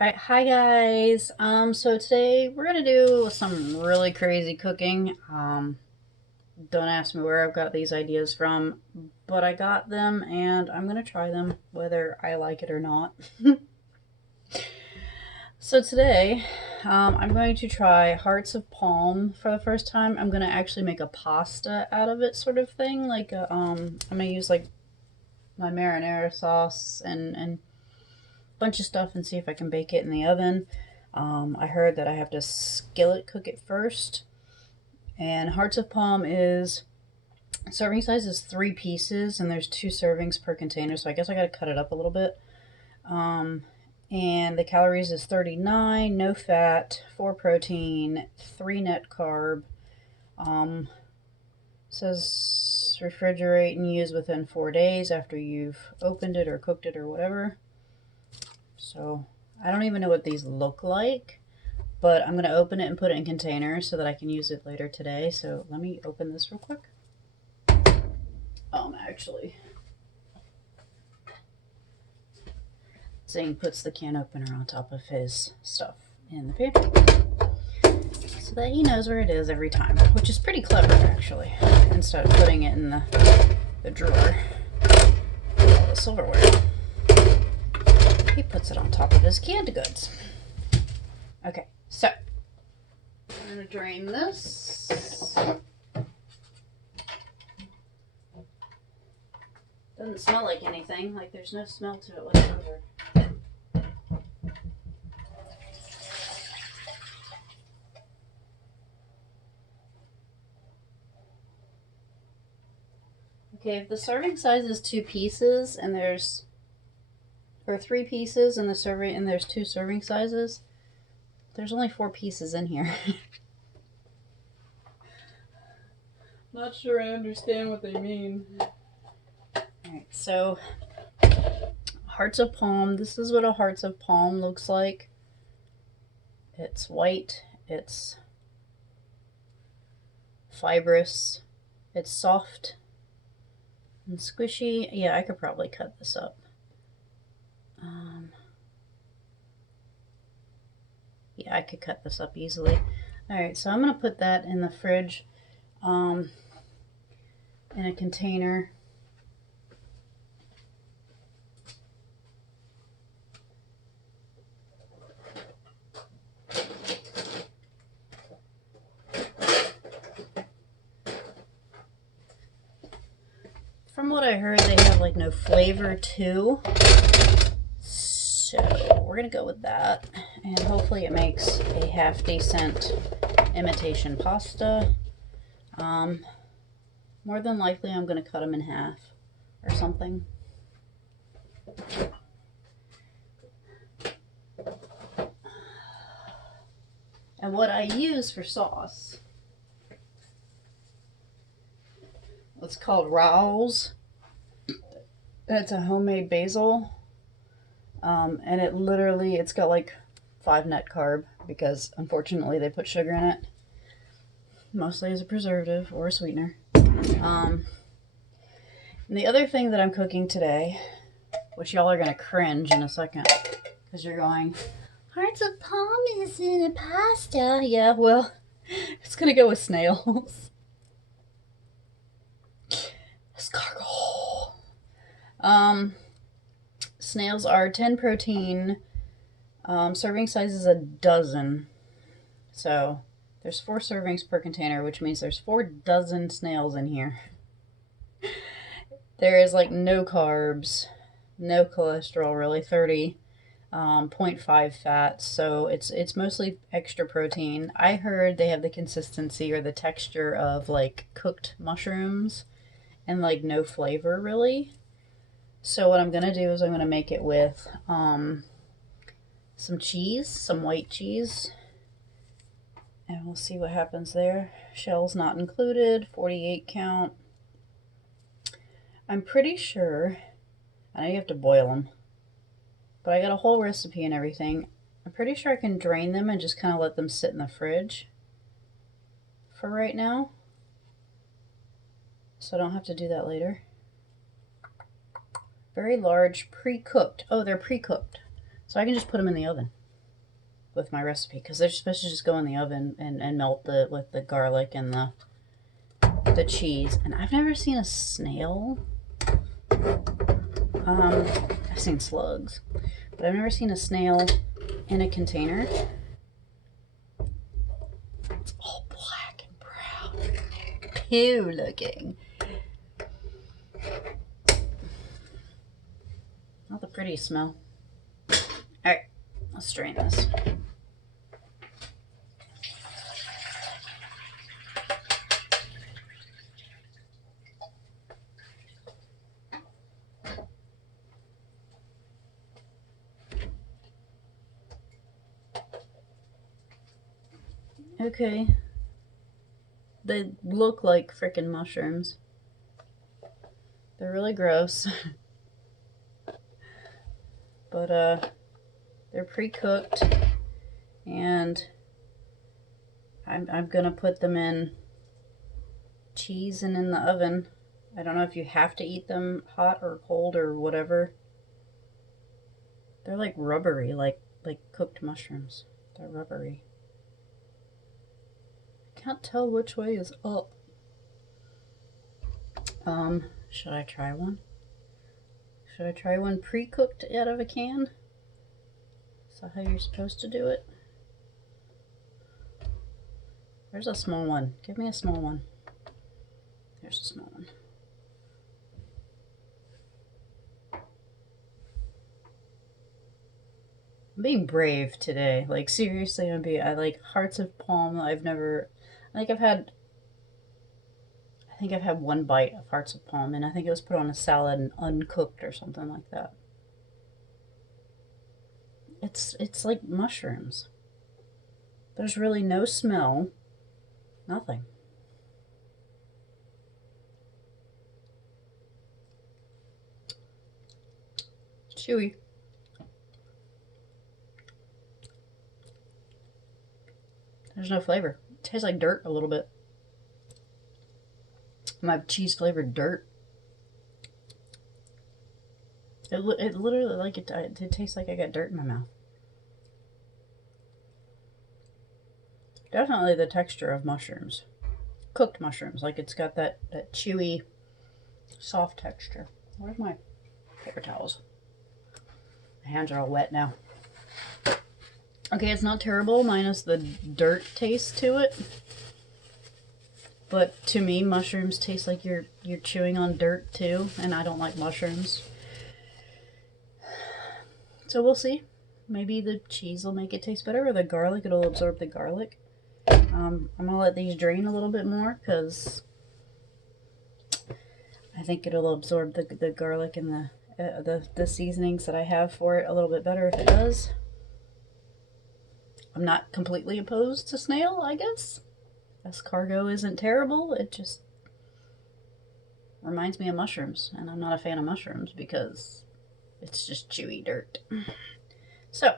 Alright, hi guys. So today we're gonna do some really crazy cooking. Don't ask me where I've got these ideas from, but I got them and I'm gonna try them whether I like it or not. So today, I'm going to try hearts of palm for the first time. I'm gonna actually make a pasta out of it, sort of thing. I'm gonna use like my marinara sauce and bunch of stuff and see if I can bake it in the oven. I heard that I have to skillet cook it first. And hearts of palm is serving size is 3 pieces, and there's 2 servings per container. So I guess I got to cut it up a little bit. Um, and the calories is 39, no fat, 4 protein, 3 net carb. Says refrigerate and use within 4 days after you've opened it or cooked it or whatever. So I don't even know what these look like, but I'm going to open it and put it in containers so that I can use it later today. So let me open this real quick. Actually, Zane puts the can opener on top of his stuff in the pantry so that he knows where it is every time, which is pretty clever actually. Instead of putting it in the drawer, all the silverware, he puts it on top of his canned goods. Okay, so I'm going to drain this. Doesn't smell like anything, like there's no smell to it whatsoever. Okay, if the serving size is 2 pieces and there's, or 3 pieces and there's 2 serving sizes, there's only 4 pieces in here. Not sure I understand what they mean. Alright, so hearts of palm. This is what a hearts of palm looks like. It's white, it's fibrous, it's soft and squishy. Yeah, I could probably cut this up. Yeah, I could cut this up easily. Alright, so I'm going to put that in the fridge in a container. From what I heard, they have like no flavor too. So we're gonna go with that, and hopefully it makes a half decent imitation pasta. More than likely I'm gonna cut them in half or something. And what I use for sauce, it's called Raoul's. It's a homemade basil. And it's got like 5 net carb because unfortunately they put sugar in it, mostly as a preservative or a sweetener. And the other thing that I'm cooking today, which y'all are gonna cringe in a second because you're going, hearts of palm is in a pasta. Yeah, well, it's gonna go with snails. Escargot. Snails are 10 protein. Serving size is a dozen. So there's 4 servings per container, which means there's 4 dozen snails in here. There is like no carbs, no cholesterol, really, 30. 0.5 fat, so it's mostly extra protein. I heard they have the consistency or the texture of like cooked mushrooms and like no flavor really. So what I'm gonna do is I'm gonna make it with some cheese, some white cheese, and we'll see what happens there. Shells not included, 48 count. I'm pretty sure, I know you have to boil them, but I got a whole recipe and everything. I'm pretty sure I can drain them and just kind of let them sit in the fridge for right now, so I don't have to do that later. Very large, pre-cooked. Oh, they're pre-cooked, so I can just put them in the oven. with my recipe, because they're supposed to just go in the oven and melt with the garlic and the cheese. And I've never seen a snail. I've seen slugs, but I've never seen a snail in a container. It's all black and brown. Ew looking. Not the prettiest smell. Alright, let's strain this. Okay. They look like frickin' mushrooms. They're really gross. But they're pre-cooked, and I'm gonna put them in cheese and in the oven. I don't know if you have to eat them hot or cold or whatever. They're like rubbery, like cooked mushrooms. They're rubbery. Can't tell which way is up. Should I try one? Should I try one pre-cooked out of a can? Is that how you're supposed to do it? Where's a small one? Give me a small one. There's a small one. I'm being brave today. Like, seriously, I like hearts of palm. I think I've had one bite of hearts of palm, and I think it was put on a salad and uncooked or something like that. It's like mushrooms. There's really no smell. Nothing. Chewy. There's no flavor. It tastes like dirt a little bit. My cheese flavored dirt. It literally, like, it tastes like I got dirt in my mouth. Definitely the texture of mushrooms. Cooked mushrooms. Like, it's got that chewy, soft texture. Where's my paper towels? My hands are all wet now. Okay, it's not terrible, minus the dirt taste to it. But to me, mushrooms taste like you're chewing on dirt too, and I don't like mushrooms. So we'll see. Maybe the cheese will make it taste better, or the garlic, it'll absorb the garlic. I'm gonna let these drain a little bit more, because I think it'll absorb the garlic and the seasonings that I have for it a little bit better if it does. I'm not completely opposed to snail, I guess. Escargot isn't terrible. It just reminds me of mushrooms, and I'm not a fan of mushrooms because it's just chewy dirt. So,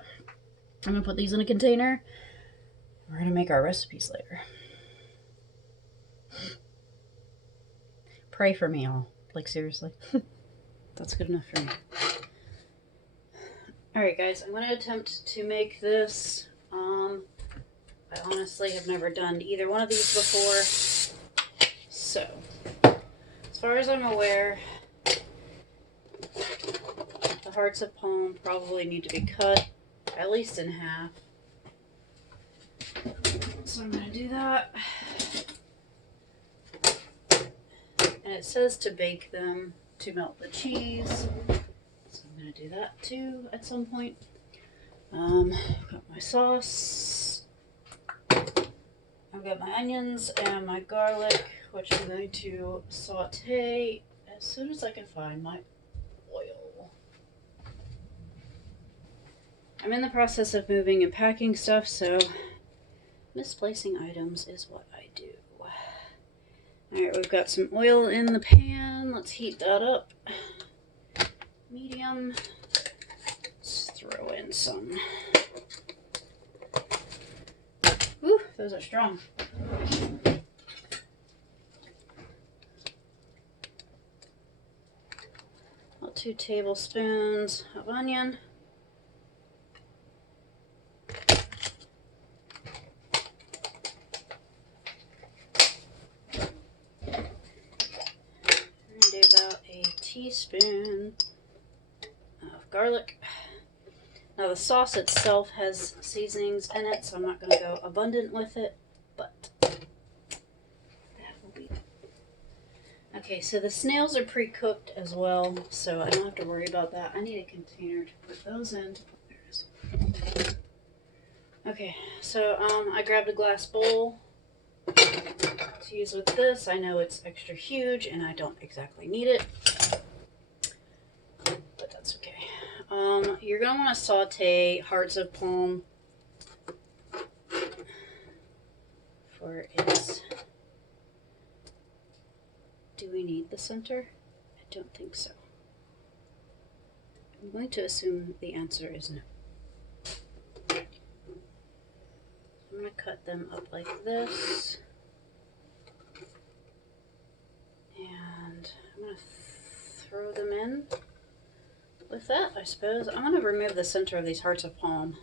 I'm going to put these in a container. We're going to make our recipes later. Pray for me all. Like, seriously. That's good enough for me. Alright guys, I'm going to attempt to make this. I honestly have never done either one of these before. So, as far as I'm aware, the hearts of palm probably need to be cut at least in half. So I'm going to do that. And it says to bake them to melt the cheese. So I'm going to do that too at some point. Got my sauce. I've got my onions and my garlic, which I'm going to saute as soon as I can find my oil. I'm in the process of moving and packing stuff, so misplacing items is what I do. Alright, we've got some oil in the pan. Let's heat that up. Medium. Let's throw in some. Ooh, those are strong. About 2 tablespoons of onion. teaspoon of garlic. Now the sauce itself has seasonings in it, so I'm not going to go abundant with it, but that will be. Okay, so the snails are pre-cooked as well, so I don't have to worry about that. I need a container to put those in. There it is. Okay, so I grabbed a glass bowl to use with this. I know it's extra huge and I don't exactly need it, but that's okay. You're going to want to saute hearts of palm for its... Do we need the center? I don't think so. I'm going to assume the answer is no. I'm going to cut them up like this. And I'm going to throw them in with that, I suppose. I'm going to remove the center of these hearts of palm.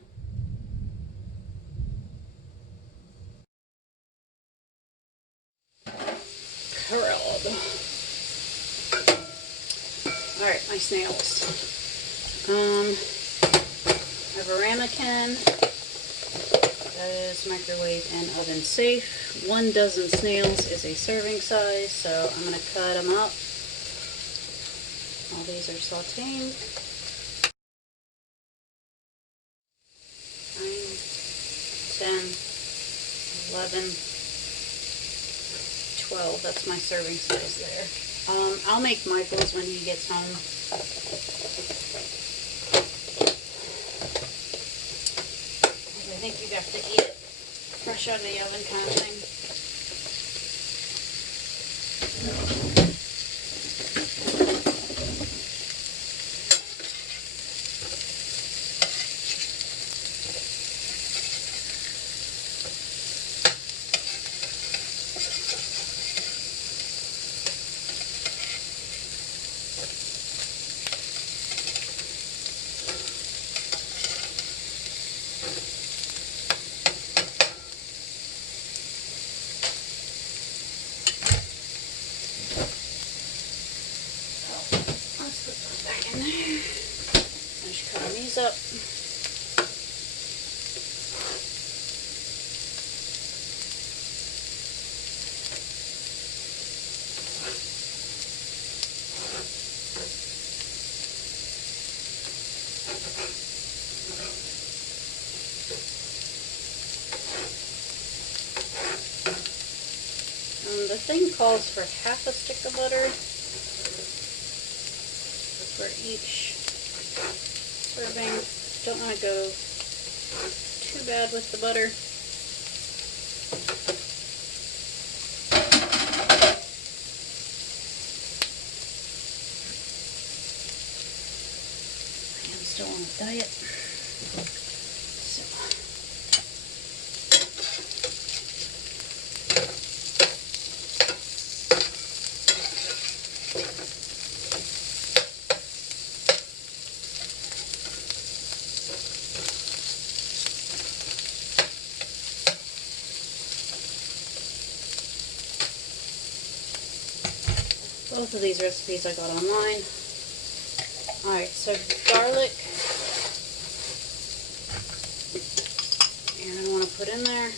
Crud. Alright, my snails. I have a ramekin. That is microwave and oven safe. 1 dozen snails is a serving size, so I'm going to cut them up. All these are sauteing. 9, 10, 11, 12. That's my serving size there. I'll make Michael's when he gets home. I think you have to eat it fresh out of the oven kind of thing. Up. The thing calls for half a stick of butter for each serving. Don't want to go too bad with the butter. I am still on a diet. Both of these recipes I got online. Alright, so garlic. And I want to put in there.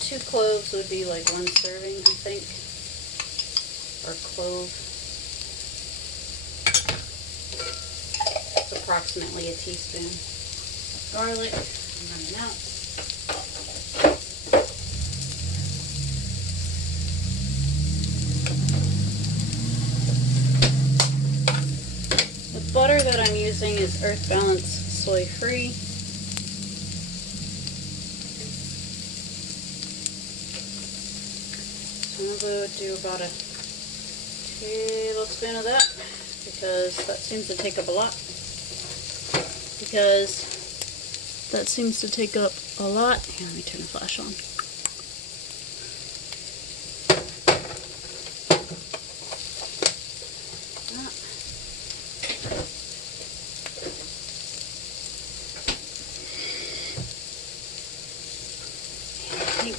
Two cloves would be like 1 serving, I think. Or clove. It's approximately a teaspoon. Garlic. I'm running out. The butter that I'm using is Earth Balance soy free. So I'm going to do about a tablespoon of that because that seems to take up a lot. Here, let me turn the flash on.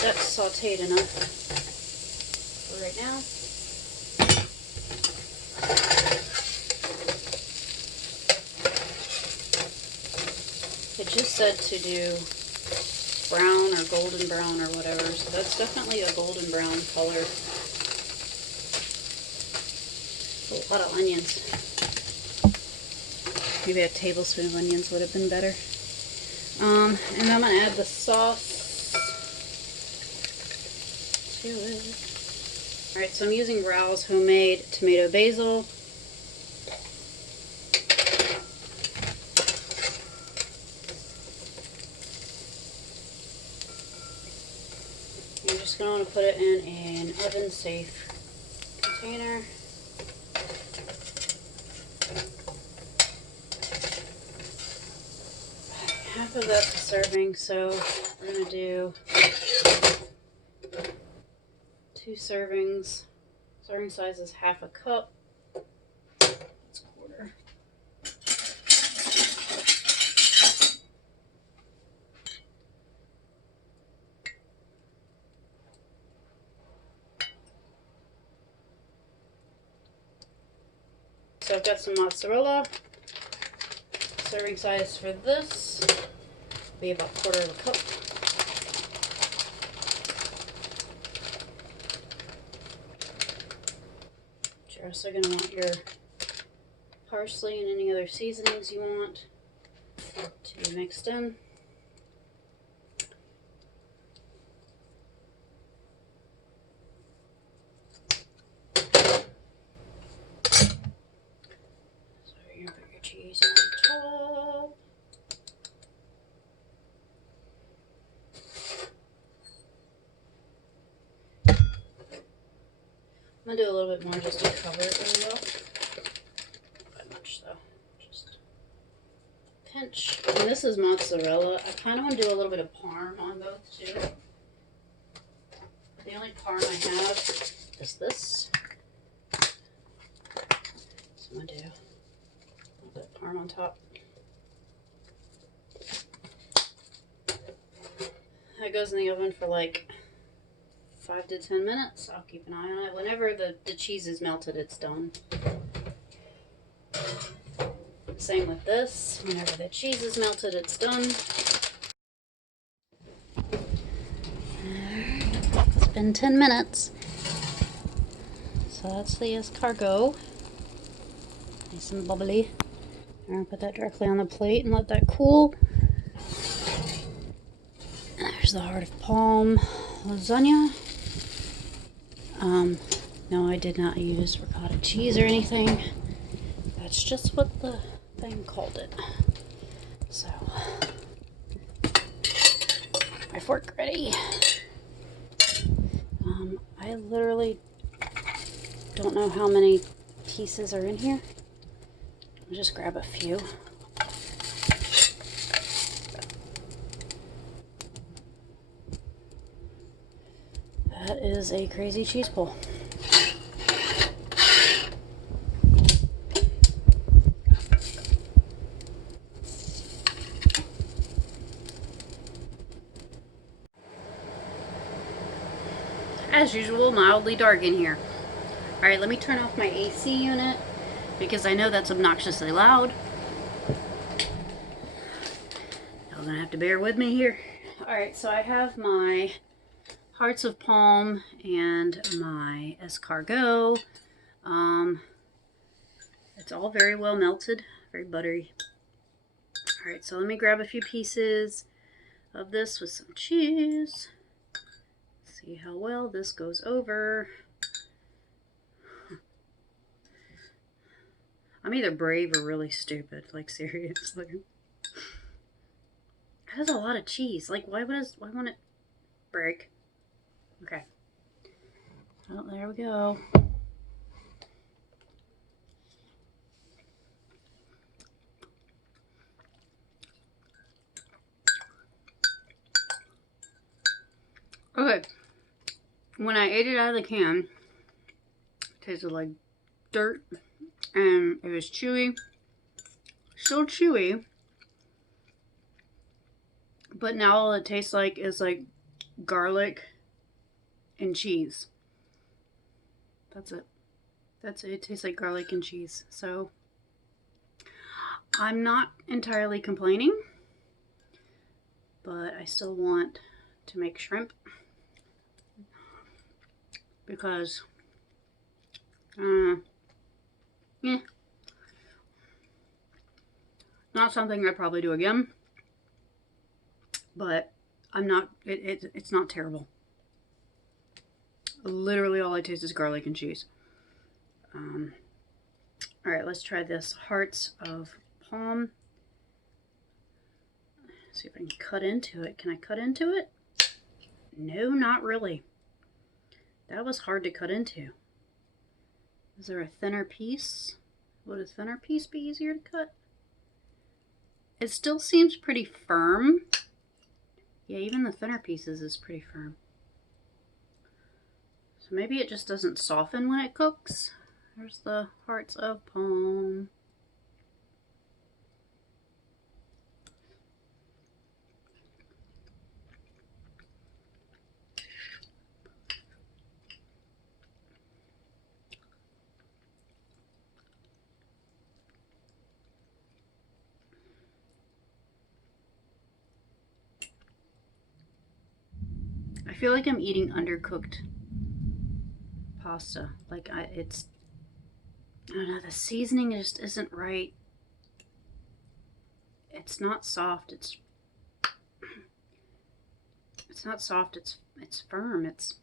that's sauteed enough for right now. It just said to do brown or golden brown or whatever, so that's definitely a golden brown color. A lot of onions. Maybe a tablespoon of onions would have been better. And I'm going to add the sauce to it. Alright, so I'm using Rao's homemade tomato basil. You're just going to want to put it in an oven-safe container. Half of that's a serving, so we're going to do 2 servings. Serving size is half a cup. It's a quarter. So I've got some mozzarella. Serving size for this will be about 1/4 of a cup. You're also going to want your parsley and any other seasonings you want to be mixed in. So you're going to put your cheese on top. I'm going to do a little bit more just to cover it really well. Not that much though. Just a pinch. And this is mozzarella. I kind of want to do a little bit of parm on both too. The only parm I have is this. So I'm going to do a little bit of parm on top. That goes in the oven for like 5 to 10 minutes. I'll keep an eye on it. Whenever the cheese is melted, it's done. Same with this. Whenever the cheese is melted, it's done. It's been 10 minutes. So that's the escargot. Nice and bubbly. I'm going to put that directly on the plate and let that cool. There's the heart of palm lasagna. No, I did not use ricotta cheese or anything. That's just what the thing called it. So, my fork ready. I literally don't know how many pieces are in here. I'll just grab a few. That is a crazy cheese pull. As usual, mildly dark in here. Alright, let me turn off my AC unit because I know that's obnoxiously loud. Y'all gonna have to bear with me here. Alright, so I have my hearts of palm and my escargot. It's all very well melted, very buttery. Alright, so let me grab a few pieces of this with some cheese. See how well this goes over. I'm either brave or really stupid, like seriously. That is a lot of cheese. Like why won't it break? Okay. Well, there we go. Okay. When I ate it out of the can, it tasted like dirt, and it was chewy. Still chewy, but now all it tastes like is like garlic and cheese. That's it. That's it. It tastes like garlic and cheese. So I'm not entirely complaining, but I still want to make shrimp because not something I'd probably do again, but I'm not, it's not terrible. Literally all I taste is garlic and cheese. All right, let's try this hearts of palm. See if I can cut into it. Can I cut into it? No, not really. That was hard to cut into. Is there a thinner piece? Would a thinner piece be easier to cut? It still seems pretty firm. Yeah, even the thinner pieces is pretty firm. So maybe it just doesn't soften when it cooks. There's the hearts of palm. I feel like I'm eating undercooked pasta. Like I don't know, the seasoning just isn't right. It's not soft. It's not soft. It's firm. Let's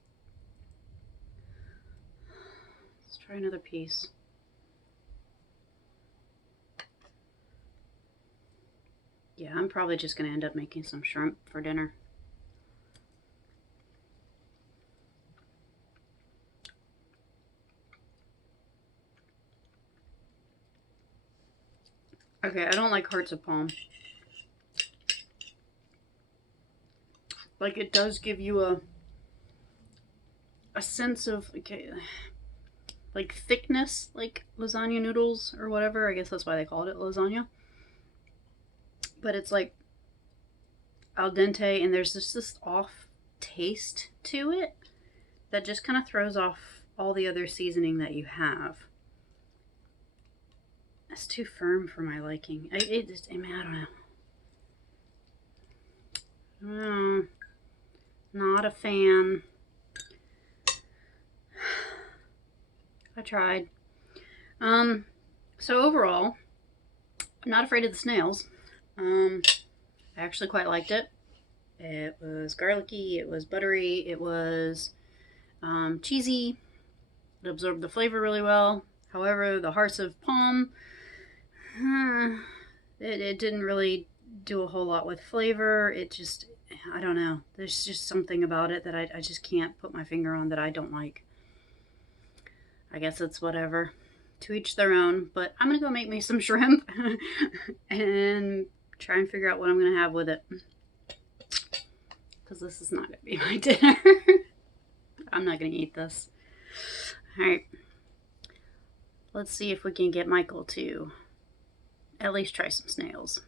try another piece. Yeah, I'm probably just gonna end up making some shrimp for dinner. Okay, I don't like hearts of palm. Like, it does give you a sense of, okay, like thickness, like lasagna noodles or whatever. I guess that's why they called it lasagna. But it's like al dente, and there's just this off taste to it that just kind of throws off all the other seasoning that you have. It's too firm for my liking. I mean, I don't know. Not a fan. I tried. So overall, I'm not afraid of the snails. I actually quite liked it. It was garlicky, it was buttery, it was cheesy. It absorbed the flavor really well. However, the hearts of palm, it didn't really do a whole lot with flavor. It just, I don't know. There's just something about it that I just can't put my finger on that I don't like. I guess it's whatever. To each their own. But I'm going to go make me some shrimp and try and figure out what I'm going to have with it. Because this is not going to be my dinner. I'm not going to eat this. Alright. Let's see if we can get Michael to at least try some snails.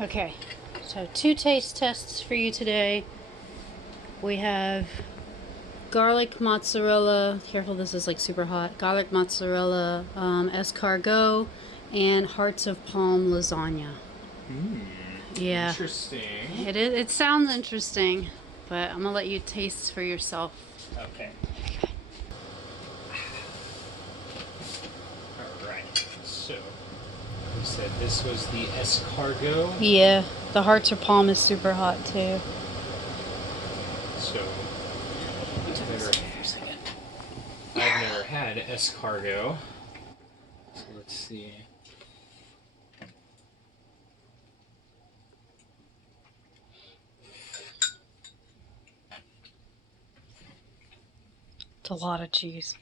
Okay, so 2 taste tests for you today. We have garlic mozzarella, careful this is like super hot, garlic mozzarella escargot and hearts of palm lasagna. Yeah. Interesting. It sounds interesting, but I'm gonna let you taste for yourself. Okay. Alright, so you said this was the escargot? Yeah, the hearts of palm is super hot too. So I've never had escargot. So let's see. It's a lot of cheese.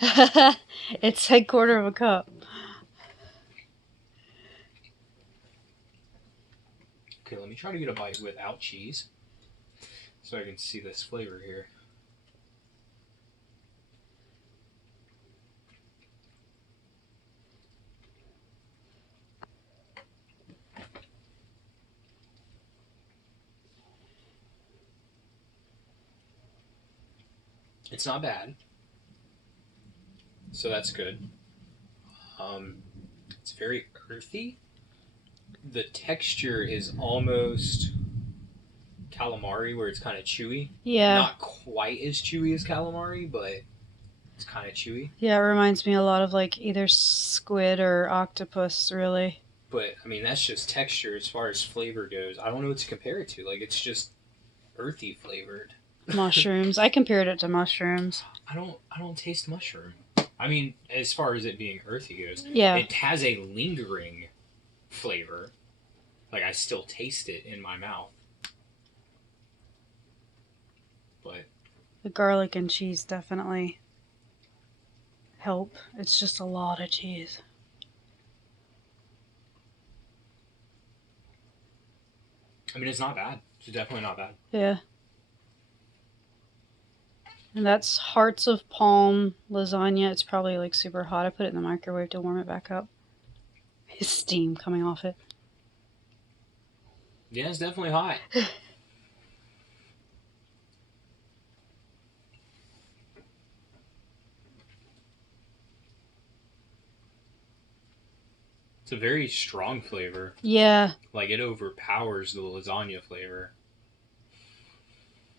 It's like 1/4 of a cup. Okay, let me try to get a bite without cheese so I can see this flavor here. It's not bad. So that's good. It's very earthy. The texture is almost calamari, where it's kind of chewy. Yeah. Not quite as chewy as calamari, but it's kind of chewy. Yeah, it reminds me a lot of like either squid or octopus, really. But I mean, that's just texture. As far as flavor goes, I don't know what to compare it to. Like, it's just earthy flavored. Mushrooms. I compared it to mushrooms. I don't taste mushroom. I mean, as far as it being earthy goes, Yeah. it has a lingering flavor. Like, I still taste it in my mouth. But The garlic and cheese definitely help. It's just a lot of cheese. I mean, it's not bad. It's definitely not bad. Yeah. And that's Hearts of Palm lasagna. It's probably like super hot. I put it in the microwave to warm it back up. His steam coming off it. Yeah, it's definitely hot. It's a very strong flavor. Yeah. Like, it overpowers the lasagna flavor.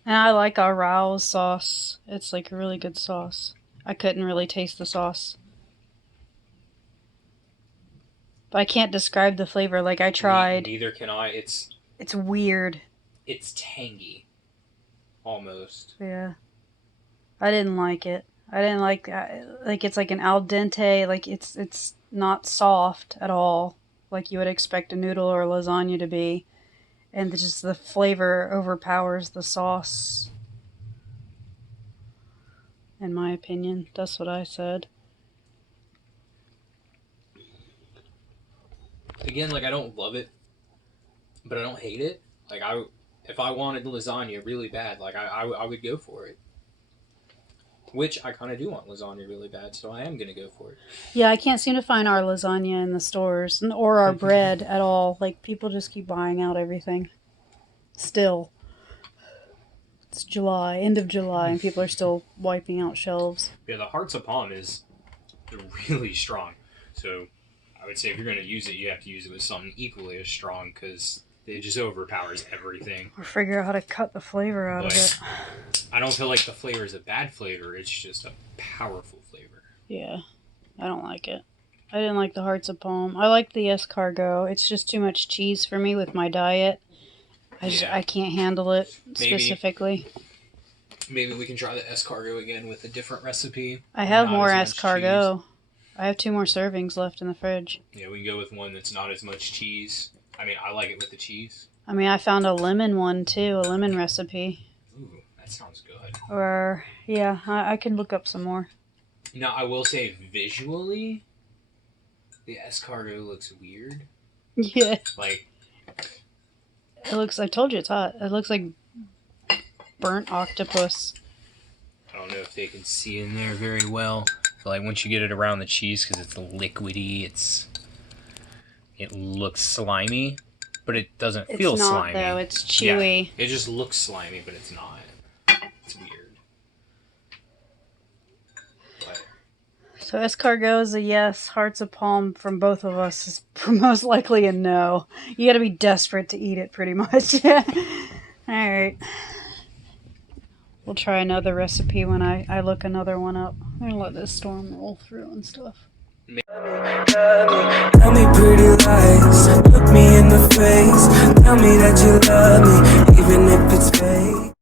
And I like our Rao's sauce. It's like a really good sauce. I couldn't really taste the sauce. But I can't describe the flavor. Like, I tried. Neither can I. It's weird. It's tangy. Almost. Yeah. I didn't like it. I didn't like it's like an al dente. Like, it's not soft at all. Like you would expect a noodle or lasagna to be. And just the flavor overpowers the sauce. In my opinion. That's what I said. Again, like, I don't love it, but I don't hate it. Like, if I wanted lasagna really bad, like, I would go for it. Which I kind of do want lasagna really bad, so I am going to go for it. Yeah, I can't seem to find our lasagna in the stores or our bread at all. Like, people just keep buying out everything. Still. It's July, end of July, and people are still wiping out shelves. Yeah, the Hearts of Palm is really strong. So I would say if you're going to use it, you have to use it with something equally as strong, because it just overpowers everything. Or figure out how to cut the flavor out of it. I don't feel like the flavor is a bad flavor. It's just a powerful flavor. Yeah, I don't like it. I didn't like the Hearts of Palm. I like the Escargot. It's just too much cheese for me with my diet. I can't handle it specifically. Maybe we can try the escargot again with a different recipe. I have more escargot. I have 2 more servings left in the fridge. Yeah, we can go with one that's not as much cheese. I mean, I like it with the cheese. I mean, I found a lemon one too, a lemon recipe. Ooh, that sounds good. Or, yeah, I can look up some more. Now, I will say visually, the escargot looks weird. Yeah. Like, it looks, I told you it's hot. It looks like burnt octopus. I don't know if they can see in there very well. But like, once you get it around the cheese, because it's liquidy, it looks slimy, but it doesn't feel slimy. It's not, though. It's chewy. Yeah, it just looks slimy, but it's not. It's weird. But So escargot is a yes. Hearts of Palm from both of us is most likely a no. You gotta be desperate to eat it, pretty much. Alright. We'll try another recipe when I look another one up. I'm gonna let this storm roll through and stuff. Tell me pretty lies, look me in the face. Tell me that you love me.